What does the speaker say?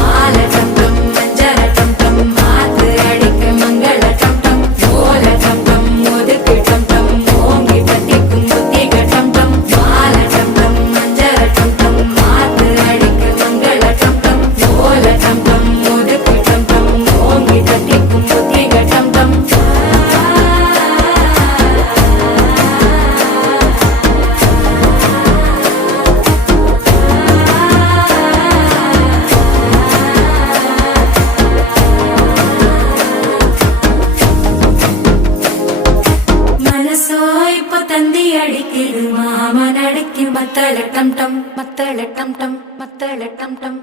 மாலை டம் டம் மஞ்சள டம் டம் மாத்து அடிக்க மங்கள டம் டம் ஓல டம் டம் ஒதுக்கு டம் டம் ஓங்கி பத்திக்கும் புத்திக டம் டம் மாலை டம் டம் மஞ்சள டம் டம் மாத்து அடிக்க மங்கள டம் டம் ஓல டம் டம் ஒதுக்கு டம் டம் ஓங்கி பத்திக்கும் புத்திக டம் டம் மனசோ இப்ப தந்தி அடிக்குது மாமன் அடிக்கும் மத்தள டம் டம் மத்தள டம் டம் மத்தள டம் டம்